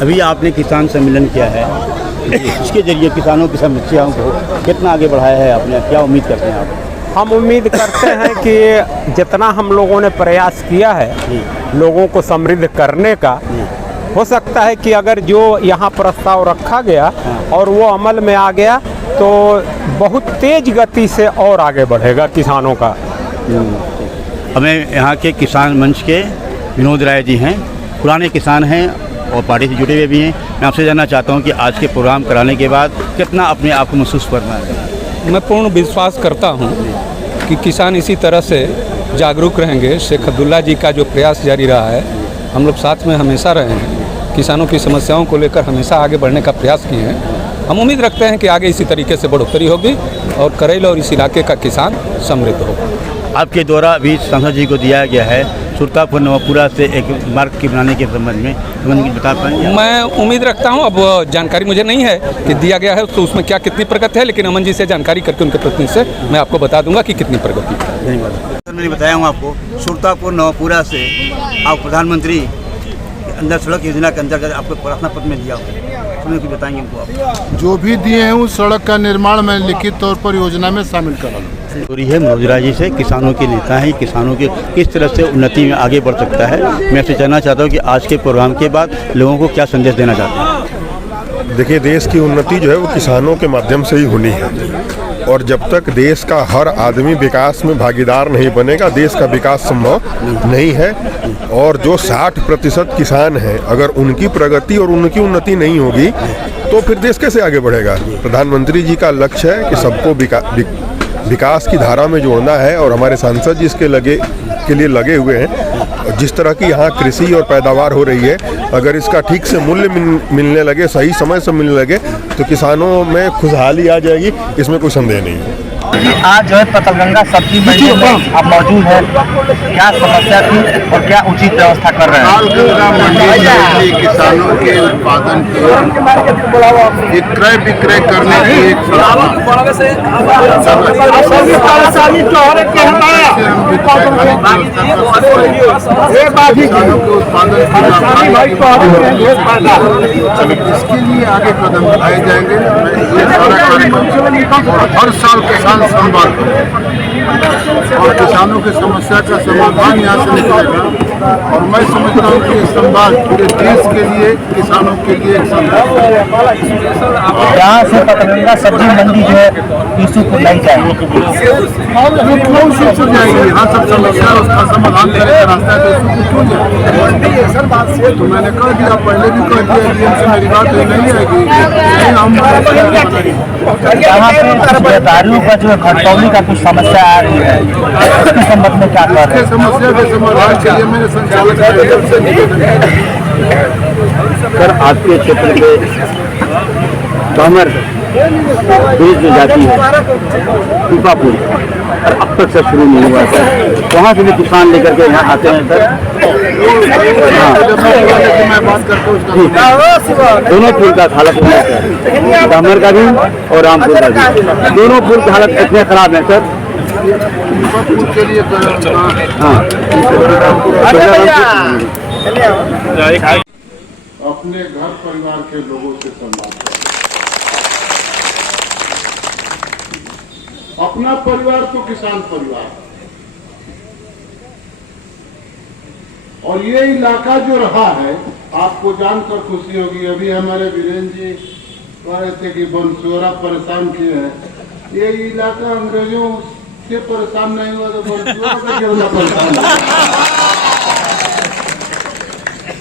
अभी आपने किसान सम्मेलन किया है, इसके जरिए किसानों की समस्याओं को कितना आगे बढ़ाया है आपने, क्या उम्मीद करते हैं आप? हम उम्मीद करते हैं कि जितना हम लोगों ने प्रयास किया है लोगों को समृद्ध करने का, हो सकता है कि अगर जो यहाँ प्रस्ताव रखा गया और वो अमल में आ गया तो बहुत तेज गति से और आगे बढ़ेगा किसानों का। हमें यहाँ के किसान मंच के विनोद राय जी हैं, पुराने किसान हैं और पार्टी से जुड़े हुए भी हैं। मैं आपसे जानना चाहता हूँ कि आज के प्रोग्राम कराने के बाद कितना अपने आप को महसूस करना है? मैं पूर्ण विश्वास करता हूँ कि किसान इसी तरह से जागरूक रहेंगे। शेख अब्दुल्ला जी का जो प्रयास जारी रहा है, हम लोग साथ में हमेशा रहे हैं, किसानों की समस्याओं को लेकर हमेशा आगे बढ़ने का प्रयास किए हैं। हम उम्मीद रखते हैं कि आगे इसी तरीके से बढ़ोतरी होगी और करेल और इस इलाके का किसान समृद्ध होगा। आपके द्वारा अभी सांसद जी को दिया गया है सुरतापुर नवापुरा से एक मार्ग की बनाने के संबंध में बता पाएंगे? मैं उम्मीद रखता हूं, अब जानकारी मुझे नहीं है कि दिया गया है तो उसमें क्या कितनी प्रगति है, लेकिन अमन जी से जानकारी करके उनके प्रतिनिधि से मैं आपको बता दूंगा कि कितनी प्रगति है। धन्यवाद सर। मैंने बताया हूँ आपको सुरतापुर नवापुरा से आप प्रधानमंत्री अंदर सड़क योजना के अंतर्गत आपको प्रार्थना पत्र में दिया हो, कुछ बताएंगे हमको आप? जो भी दिए हैं उस सड़क का निर्माण मैं लिखित तौर पर योजना में शामिल करा लूँ। दूरी है मनोज राय जी से, किसानों के नेता हैं, किसानों के किस तरह से उन्नति में आगे बढ़ सकता है। मैं आपसे जानना चाहता हूँ कि आज के प्रोग्राम के बाद लोगों को क्या संदेश देना चाहते हैं? देखिए, देश की उन्नति जो है वो किसानों के माध्यम से ही होनी है, और जब तक देश का हर आदमी विकास में भागीदार नहीं बनेगा देश का विकास संभव नहीं है। और जो 60% किसान हैं, अगर उनकी प्रगति और उनकी उन्नति नहीं होगी तो फिर देश कैसे आगे बढ़ेगा। प्रधानमंत्री जी का लक्ष्य है कि सबको विकास की धारा में जोड़ना है, और हमारे सांसद जी इसके लिए लगे हुए हैं। जिस तरह की यहाँ कृषि और पैदावार हो रही है, अगर इसका ठीक से मूल्य मिलने लगे, सही समय से मिलने लगे, तो किसानों में खुशहाली आ जाएगी, इसमें कोई संदेह नहीं है। आज जो है पतलगंगा सब्जी मंडी में आप मौजूद हैं, क्या समस्या थी और क्या उचित व्यवस्था कर रहे हैं? पतलगंगा मंडी में किसानों के उत्पादन के क्रय विक्रय करने की एक इसके लिए आगे कदम उठाए जाएंगे। हर साल किसान संवाद और किसानों की समस्या का समाधान यहाँ से निकलेगा, और मैं समझ रहा हूँ कि ये संवाद पूरे देश के लिए, किसानों के लिए एक संवाद यहाँ से पतलगंगा सब्जी मंडी जो है यूसुफपुर नहीं जाएगी, यहाँ सब समस्या उसका समाधान करेगा रास्ता क्यों जाए। तो मैंने कह दिया, पहले भी कह दिया, से मेरी बात नहीं आएगी। यहाँ पे व्यापारियों का जो घटतौली का कुछ समस्या आ रही है, उसके संबंध में क्या कर रहे हैं? समस्या के समाधान के लिए मैंने संचालक सर, आपके क्षेत्र के कामर बीज जो जाती है पीपापुर, और अब तक से शुरू नहीं हुआ सर, वहाँ से भी किसान लेकर के यहाँ आते हैं सर। मैं बात करता हूँ, दोनों पुल का हालत है, कामर का भी और रामपुर का भी, दोनों पुल की हालत इतने खराब है सर। के लिए अपने घर परिवार के लोगों से संवाद करें। अपना परिवार तो किसान परिवार, और ये इलाका जो रहा है आपको जानकर खुशी होगी। अभी हमारे वीरेंद्र जी कह रहे थे कि बनसोरा परेशान किए हैं। ये इलाका अंग्रेजों से परेशान नहीं हुआ तो बनसोरा से क्यों ना परेशान?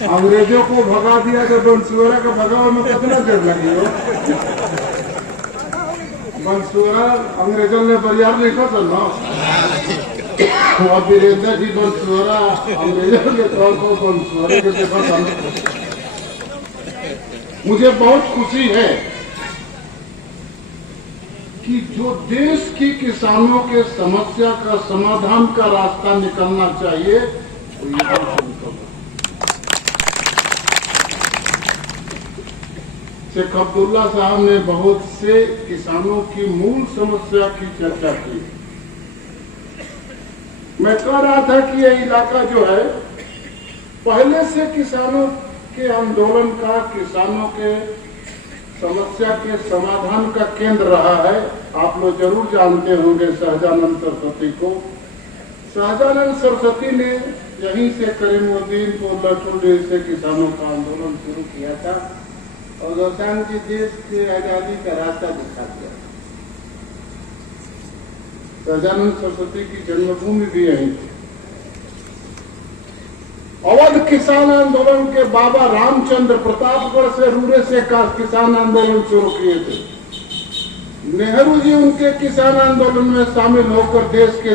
अंग्रेजों को भगा दिया तो बनसोरा का भगाव में कितना देर लगी हो? बनसोरा अंग्रेजों ने बरियार नहीं कर सकना। और वीरेंद्र जी बनसोरा अंग्रेजों के तौर पर बनसोरे के देखा। मुझे बहुत खुशी है कि जो देश की किसानों के समस्या का समाधान का रास्ता निकलना चाहिए वो यहाँ से निकल रहा है। शेख अब्दुल्ला साहब ने बहुत से किसानों की मूल समस्या की चर्चा की। मैं कह रहा था कि ये इलाका जो है पहले से किसानों के आंदोलन का किसानों के समस्या के समाधान का केंद्र रहा है। आप लोग जरूर जानते होंगे सहजानंद सरस्वती को। सहजानंद सरस्वती ने यहीं से करीमुद्दीन को लठुल से किसानों का आंदोलन शुरू किया था और गौशान जी देश के आजादी का रास्ता दिखा दिया। सहजानंद सरस्वती की जन्मभूमि भी यहीं थी। अवध किसान आंदोलन के बाबा रामचंद्र प्रतापगढ़ से रूरे से का किसान आंदोलन शुरू किए थे। नेहरू जी उनके किसान आंदोलन में शामिल होकर देश के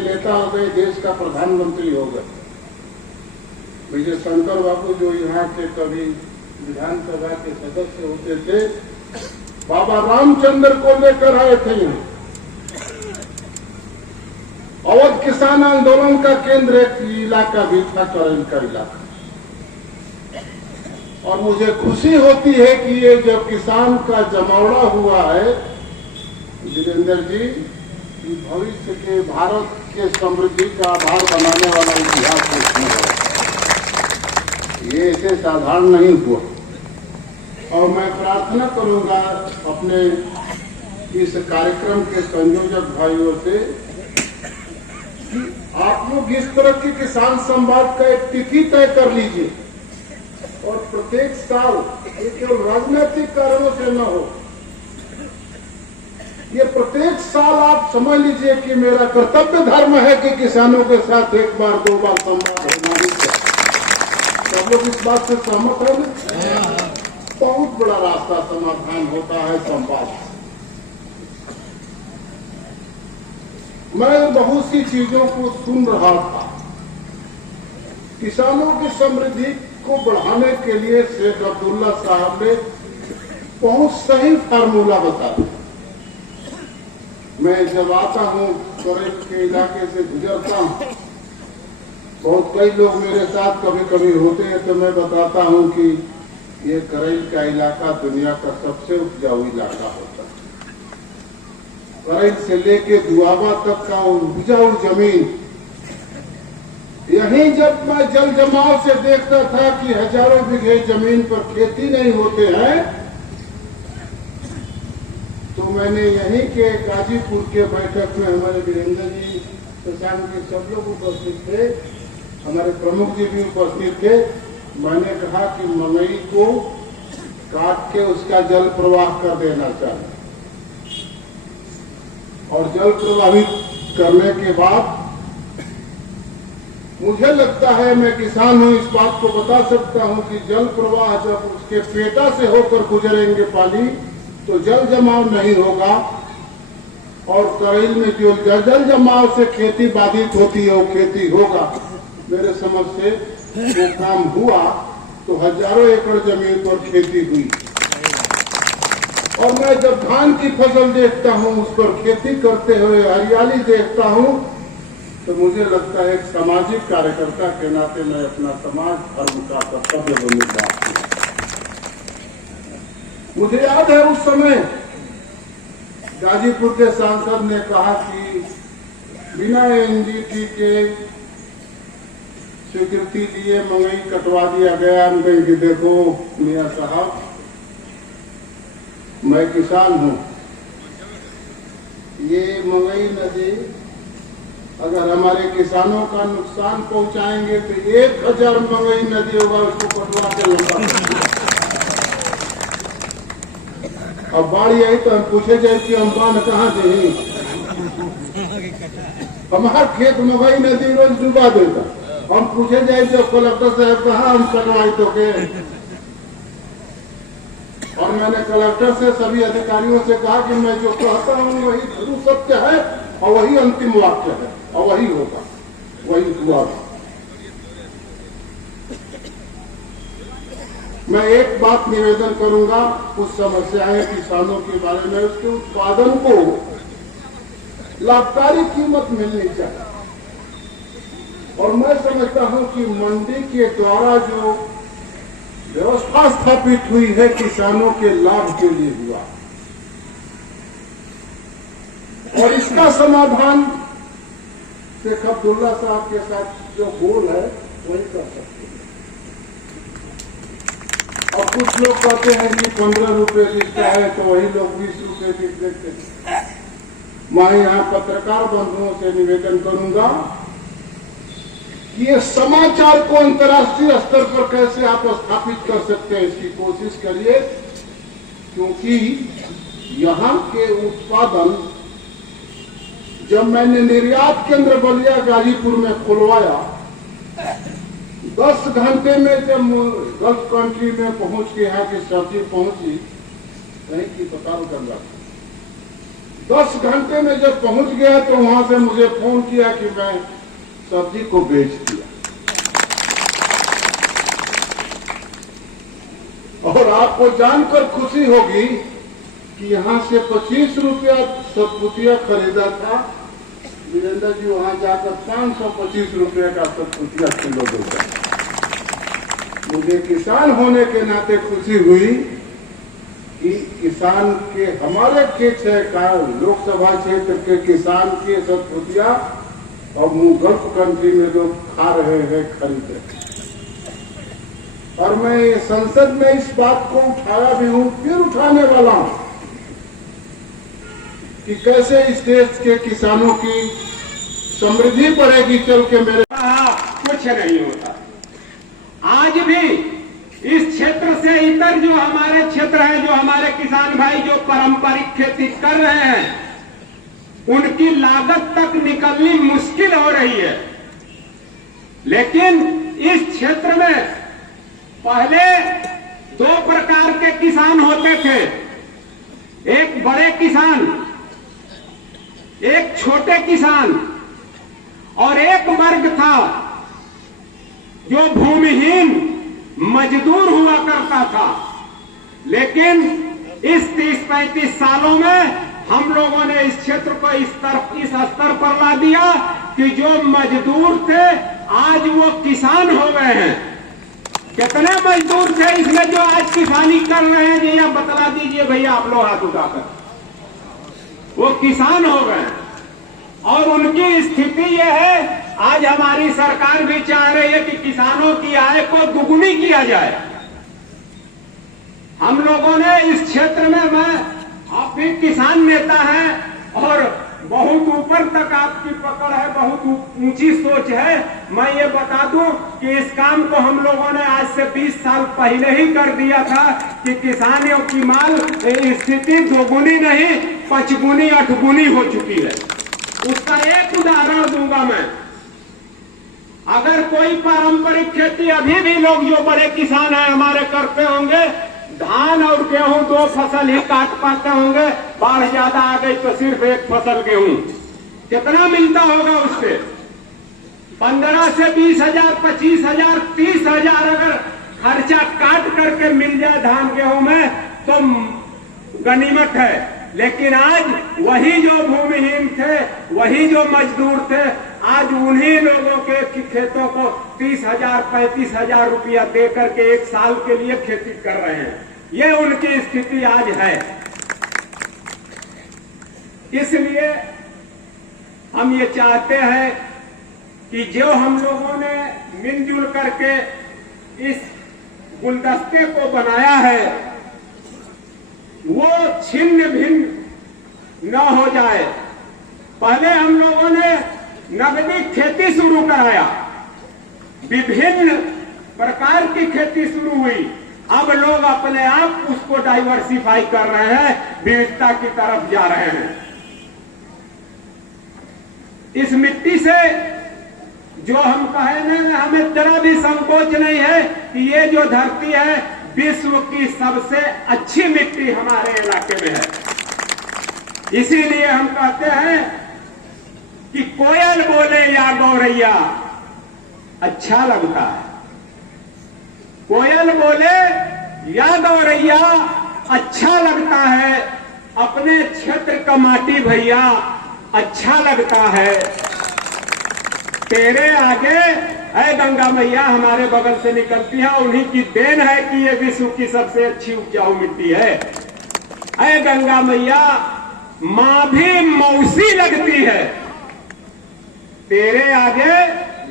नेता हो गए, देश का प्रधानमंत्री हो गए। विजय शंकर बाबू जो यहाँ के कभी विधानसभा के सदस्य होते थे, बाबा रामचंद्र को लेकर आए थे यहाँ। अवध किसान आंदोलन का केंद्र एक इलाका भी था, करेल का इलाका। और मुझे खुशी होती है कि ये जब किसान का जमावड़ा हुआ है वीरेंद्र जी, कि भविष्य के भारत के समृद्धि का आधार बनाने वाला इतिहास है। ये ऐसे साधारण नहीं हुआ। और मैं प्रार्थना करूंगा अपने इस कार्यक्रम के संयोजक भाइयों से कि आप लोग इस तरह के किसान संवाद का एक तिथि तय कर लीजिए और प्रत्येक साल, ये केवल राजनीतिक कारणों से न हो, ये प्रत्येक साल आप समझ लीजिए कि मेरा कर्तव्य धर्म है कि किसानों के साथ एक बार दो बार संवाद होना ही चाहिए। सब लोग इस बात से सहमत हैं? बहुत बड़ा रास्ता समाधान होता है संवाद। मैं बहुत सी चीजों को सुन रहा था। किसानों की समृद्धि को बढ़ाने के लिए शेख अब्दुल्ला साहब ने बहुत सही फार्मूला बताया। मैं जब आता हूँ, करेल के इलाके से गुजरता हूँ, बहुत कई लोग मेरे साथ कभी कभी होते हैं, तो मैं बताता हूँ कि ये करेल का इलाका दुनिया का सबसे उपजाऊ इलाका होता है। करेल से लेके दुआबा तक का उपजाऊ जमीन। यहीं जब मैं जल जमाव से देखता था कि हजारों बीघे जमीन पर खेती नहीं होते हैं, तो मैंने यहीं के गाजीपुर के बैठक में हमारे वीरेंद्र जी, प्रशांत जी, सब लोग उपस्थित थे, हमारे प्रमुख जी भी उपस्थित थे। मैंने कहा कि मंगई को काट के उसका जल प्रवाह कर देना चाहिए और जल प्रवाहित करने के बाद मुझे लगता है, मैं किसान हूं, इस बात को बता सकता हूं कि जल प्रवाह जब उसके पेटा से होकर गुजरेंगे पानी, तो जल जमाव नहीं होगा। और करेल में जो जल जमाव से खेती बाधित होती है वो खेती होगा। मेरे समझ से वो काम हुआ तो हजारों एकड़ जमीन पर खेती हुई। और मैं जब धान की फसल देखता हूँ, उस पर खेती करते हुए हरियाली देखता हूँ, तो मुझे लगता है एक सामाजिक कार्यकर्ता के नाते मैं अपना समाज धर्म का कर्तव्य निभा। मुझे याद है उस समय गाजीपुर के सांसद ने कहा कि बिना एनजीटी के स्वीकृति दिए मंगई कटवा दिया गया। हम कहें कि देखो मियां साहब, मैं किसान हूं, ये मंगई नदी अगर हमारे किसानों का नुकसान पहुंचाएंगे तो 1000 मंगई नदी होगा, उसको कटवा के लंबा। अब बाढ़ आई तो हम पूछे जाए कि हम बांध कहाँ दे, हमारा खेत मंगई नदी रोज डुबा देता। हम पूछे जाए जब कलेक्टर साहब कहा हम कटवाई तो के। और मैंने कलेक्टर से सभी अधिकारियों से कहा कि मैं जो कहता हूँ वही ध्रुव सत्य है और वही अंतिम वाक्य है और वही होगा, वही हुआ। मैं एक बात निवेदन करूंगा, कुछ समस्याएं किसानों के बारे में, उसके उत्पादन को लाभकारी कीमत मिलनी चाहिए। और मैं समझता हूं कि मंडी के द्वारा जो व्यवस्था स्थापित हुई है किसानों के लाभ के लिए हुआ, और इसका समाधान शेख अब्दुल्ला साहब के साथ जो गोल है वही कर सकते हैं। और कुछ लोग कहते हैं कि 15 रुपए बिकता है तो वही लोग 20 रुपए बिक देते हैं। मैं यहाँ पत्रकार बंधुओं से निवेदन करूंगा कि ये समाचार को अंतर्राष्ट्रीय स्तर पर कैसे आप स्थापित कर सकते हैं, इसकी कोशिश करिए, क्योंकि यहाँ के उत्पादन जब मैंने निर्यात केंद्र बलिया गाजीपुर में खुलवाया, 10 घंटे में जब गल्फ कंट्री में पहुंच के यहाँ की सब्जी पहुंची, कहीं की पता कर रहा 10 घंटे में जब पहुंच गया तो वहां से मुझे फोन किया कि मैं सब्जी को बेच दिया। और आपको जानकर खुशी होगी कि यहाँ से 25 रुपया सतपुतिया खरीदा था, वीरेंद्र जी वहां जाकर 525 रुपये का सतपुतिया किलो देता। मुझे किसान होने के नाते खुशी हुई कि किसान के हमारे खेत है का लोकसभा क्षेत्र के किसान के सतपुतिया और गल्फ कंट्री में लोग खा रहे हैं, खरीद रहे हैं। और मैं संसद में इस बात को उठाया भी हूं, फिर उठाने वाला हूं कि कैसे इस देश के किसानों की समृद्धि बढ़ेगी चल के। मेरे कुछ नहीं होता। आज भी इस क्षेत्र से इतर जो हमारे क्षेत्र है, जो हमारे किसान भाई जो पारंपरिक खेती कर रहे हैं, उनकी लागत तक निकलनी मुश्किल हो रही है। लेकिन इस क्षेत्र में पहले 2 प्रकार के किसान होते थे, एक बड़े किसान, एक छोटे किसान, और एक वर्ग था जो भूमिहीन मजदूर हुआ करता था। लेकिन इस 30-35 सालों में हम लोगों ने इस क्षेत्र को इस स्तर पर ला दिया कि जो मजदूर थे आज वो किसान हो गए हैं। कितने मजदूर थे इसमें जो आज किसानी कर रहे हैं, ये बतला दीजिए भैया आप लोग हाथ उठाकर। वो किसान हो गए और उनकी स्थिति यह है, आज हमारी सरकार भी चाह रही है कि किसानों की आय को दुगुनी किया जाए। हम लोगों ने इस क्षेत्र में, मैं आप भी किसान नेता हैं और बहुत ऊपर तक आपकी पकड़ है, बहुत ऊंची सोच है। मैं ये बता दूं कि इस काम को हम लोगों ने आज से 20 साल पहले ही कर दिया था कि किसानों की माल स्थिति 2 गुनी नहीं 5 गुनी 8 गुनी हो चुकी है। उसका एक उदाहरण दूंगा मैं। अगर कोई पारंपरिक खेती अभी भी लोग जो बड़े किसान हैं हमारे करते होंगे, धान और गेहूं 2 फसल ही काट पाते होंगे, बाढ़ ज्यादा आ गई तो सिर्फ 1 फसल गेहूं, कितना मिलता होगा उससे? 15 से 20 हजार, 25 हजार, 30 हजार अगर खर्चा काट करके मिल जाए धान गेहूं में तो गनीमत है। लेकिन आज वही जो भूमिहीन थे, वही जो मजदूर थे, आज उन्हीं लोगों के खेतों को 30 हजार 35 हजार रुपया दे करके 1 साल के लिए खेती कर रहे हैं। ये उनकी स्थिति आज है। इसलिए हम ये चाहते हैं कि जो हम लोगों ने मिलजुल करके इस गुलदस्ते को बनाया है वो छिन्न भिन्न न हो जाए। पहले हम लोगों ने नगदी खेती शुरू कराया, विभिन्न प्रकार की खेती शुरू हुई। अब लोग अपने आप उसको डाइवर्सिफाई कर रहे हैं, विविधता की तरफ जा रहे हैं। इस मिट्टी से जो हम कहने में हमें जरा भी संकोच नहीं है कि ये जो धरती है विश्व की सबसे अच्छी मिट्टी हमारे इलाके में है। इसीलिए हम कहते हैं कि कोयल बोले या गौरैया अच्छा लगता है, कोयल बोले या गौरैया अच्छा लगता है, अपने क्षेत्र का माटी भैया अच्छा लगता है। तेरे आगे ऐ गंगा मैया हमारे बगल से निकलती है, उन्हीं की देन है कि ये विश्व की सबसे अच्छी उपजाऊ मिट्टी है। ऐ गंगा मैया माँ भी मौसी लगती है, तेरे आगे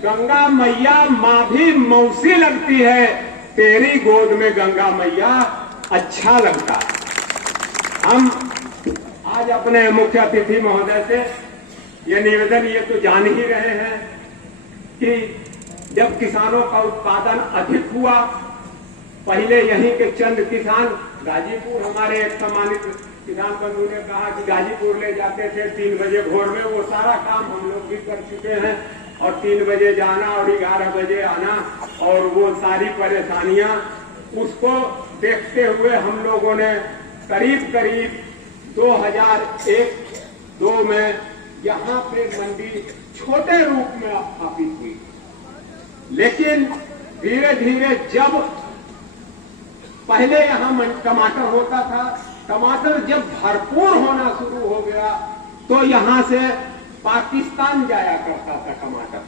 गंगा मैया माँ भी मौसी लगती है। तेरी गोद में गंगा मैया अच्छा लगता है। हम आज अपने मुख्य अतिथि महोदय से ये निवेदन ये तो जान ही रहे हैं कि जब किसानों का उत्पादन अधिक हुआ, पहले यहीं के चंद किसान गाजीपुर, हमारे एक सम्मानित किसान बंधु ने कहा कि गाजीपुर ले जाते थे 3 बजे भोर में, वो सारा काम हम लोग भी कर चुके हैं, और 3 बजे जाना और 11 बजे आना, और वो सारी परेशानियां, उसको देखते हुए हम लोगों ने करीब करीब 2001-2 में यहाँ पे मंडी छोटे रूप में स्थापित हुई। लेकिन धीरे धीरे जब पहले यहाँ टमाटर होता था, टमाटर जब भरपूर होना शुरू हो गया तो यहाँ से पाकिस्तान जाया करता था टमाटर,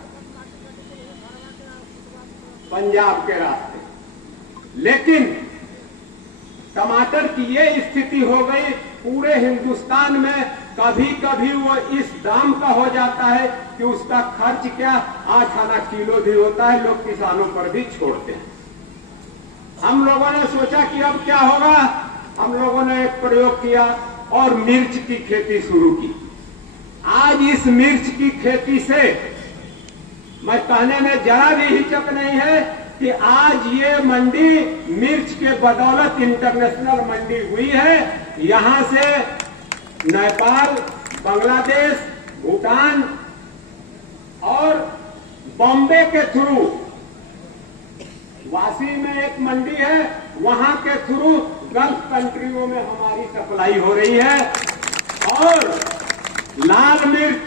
पंजाब के रास्ते। लेकिन टमाटर की ये स्थिति हो गई पूरे हिंदुस्तान में, कभी कभी वो इस दाम का हो जाता है कि उसका खर्च क्या 8 आना किलो भी होता है, लोग किसानों पर भी छोड़ते हैं। हम लोगों ने सोचा कि अब क्या होगा, हम लोगों ने एक प्रयोग किया और मिर्च की खेती शुरू की। आज इस मिर्च की खेती से मैं कहने में जरा भी हिचक नहीं है कि आज ये मंडी मिर्च के बदौलत इंटरनेशनल मंडी हुई है। यहां से नेपाल, बांग्लादेश, भूटान और बॉम्बे के थ्रू, वासी में एक मंडी है, वहां के थ्रू गल्फ कंट्रियों में हमारी सप्लाई हो रही है। और लाल मिर्च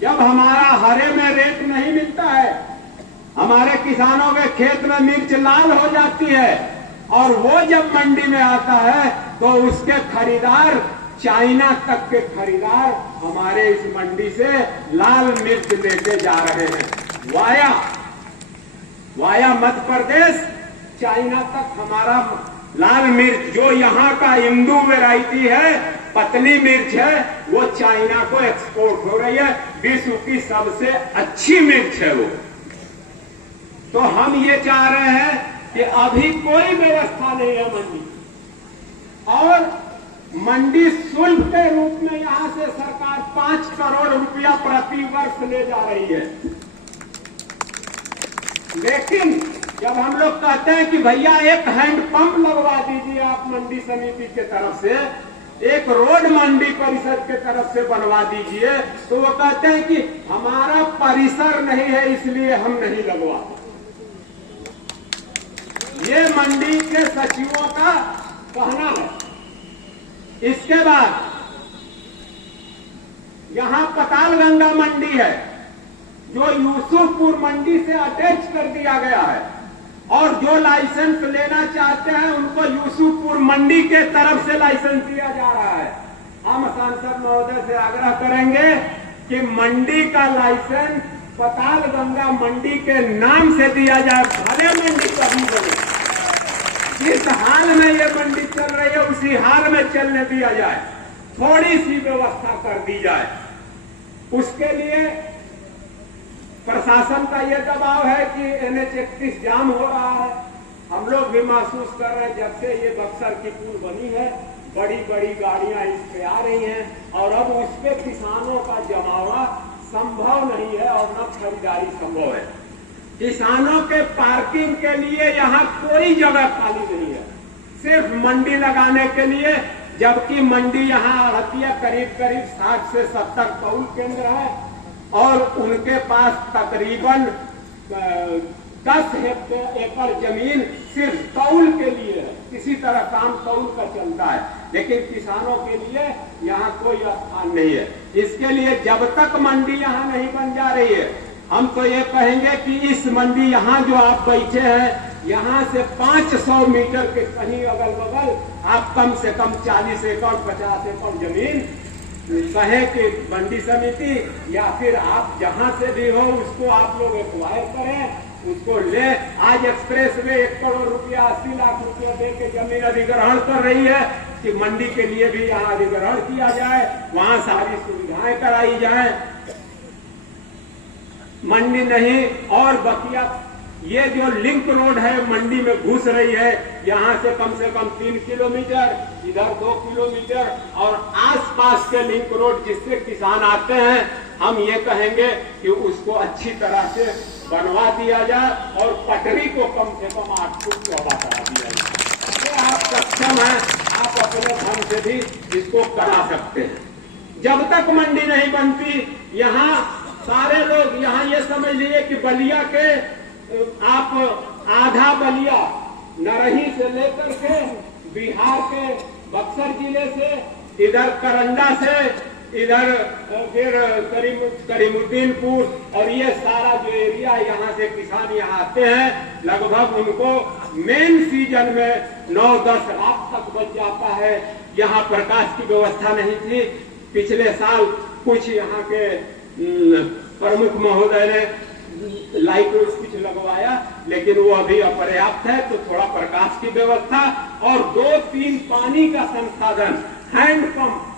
जब हमारा हरे में रेट नहीं मिलता है, हमारे किसानों के खेत में मिर्च लाल हो जाती है, और वो जब मंडी में आता है तो उसके खरीदार, चाइना तक के खरीदार हमारे इस मंडी से लाल मिर्च लेके जा रहे हैं। वाया मध्य प्रदेश चाइना तक हमारा लाल मिर्च, जो यहाँ का इंदू वैरायटी है, पतली मिर्च है, वो चाइना को एक्सपोर्ट हो रही है। विश्व की सबसे अच्छी मिर्च है वो। तो हम ये चाह रहे हैं कि अभी कोई व्यवस्था नहीं है मंडी, और मंडी शुल्क के रूप में यहां से सरकार 5 करोड़ रुपया प्रति वर्ष ले जा रही है। लेकिन जब हम लोग कहते हैं कि भैया एक हैंड पंप लगवा दीजिए आप मंडी समिति के तरफ से, एक रोड मंडी परिषद के तरफ से बनवा दीजिए, तो वो कहते हैं कि हमारा परिसर नहीं है इसलिए हम नहीं लगवाते। ये मंडी के सचिवों का कहना है। इसके बाद यहां पतालगंगा मंडी है, जो यूसुफपुर मंडी से अटैच कर दिया गया है, और जो लाइसेंस लेना चाहते हैं उनको यूसुफपुर मंडी के तरफ से लाइसेंस दिया जा रहा है। हम सांसद महोदय से आग्रह करेंगे कि मंडी का लाइसेंस पतालगंगा मंडी के नाम से दिया जाए, भले मंडी कभी बने। जिस हाल में ये मंडी चल रही है उसी हाल में चलने दिया जाए, थोड़ी सी व्यवस्था कर दी जाए। उसके लिए प्रशासन का ये दबाव है कि NH-31 जाम हो रहा है। हम लोग भी महसूस कर रहे हैं, जब से ये बक्सर की पुल बनी है, बड़ी बड़ी गाड़ियां इस पे आ रही हैं, और अब उस पे किसानों का जमावड़ा संभव नहीं है और न खरीदारी संभव है। किसानों के पार्किंग के लिए यहाँ कोई जगह खाली नहीं है, सिर्फ मंडी लगाने के लिए, जबकि मंडी यहाँ हतिया करीब 60 से 70 तौल केंद्र है, और उनके पास तकरीबन 10 एकड़ जमीन सिर्फ तौल के लिए है। किसी तरह काम तौल का चलता है, लेकिन किसानों के लिए यहाँ कोई स्थान नहीं है। इसके लिए जब तक मंडी यहाँ नहीं बन जा रही है, हम तो ये कहेंगे कि इस मंडी यहाँ जो आप बैठे हैं, यहाँ से 500 मीटर के कहीं अगल बगल आप कम से कम 40 एकड़ 50 एकड़ जमीन कहें कि मंडी समिति या फिर आप जहां से भी हो उसको आप लोग एक्वायर करें, उसको ले। आज एक्सप्रेस वे 1 करोड़ रुपया 80 लाख रुपया दे के जमीन अधिग्रहण कर रही है कि मंडी के लिए भी यहाँ अधिग्रहण किया जाए, वहां सारी सुविधाएं कराई जाए। मंडी नहीं और बकिया ये जो लिंक रोड है मंडी में घुस रही है, यहाँ से कम 3 किलोमीटर, इधर 2 किलोमीटर और आसपास के लिंक रोड जिससे किसान आते हैं, हम ये कहेंगे कि उसको अच्छी तरह से बनवा दिया जाए और पटरी को कम से कम 8 फुट चौड़ा करा दिया जाए। अगर आप सक्षम हैं, आप अपने धन से भी इसको करा सकते हैं। जब तक मंडी नहीं बनती, यहाँ सारे लोग यहाँ ये समझ लीजिए कि बलिया के आप आधा बलिया नरही से लेकर के बिहार के बक्सर जिले से, इधर करंडा से, इधर फिर करीमुद्दीनपुर और ये सारा जो एरिया यहाँ से किसान यहाँ आते हैं, लगभग उनको मेन सीजन में 9-10 लाख तक बच जाता है। यहाँ प्रकाश की व्यवस्था नहीं थी। पिछले साल कुछ यहाँ के प्रमुख महोदय ने लाइट कुछ लगवाया, लेकिन वो अभी अपर्याप्त है। तो थोड़ा प्रकाश की व्यवस्था और 2-3 पानी का संसाधन, हैंडपंप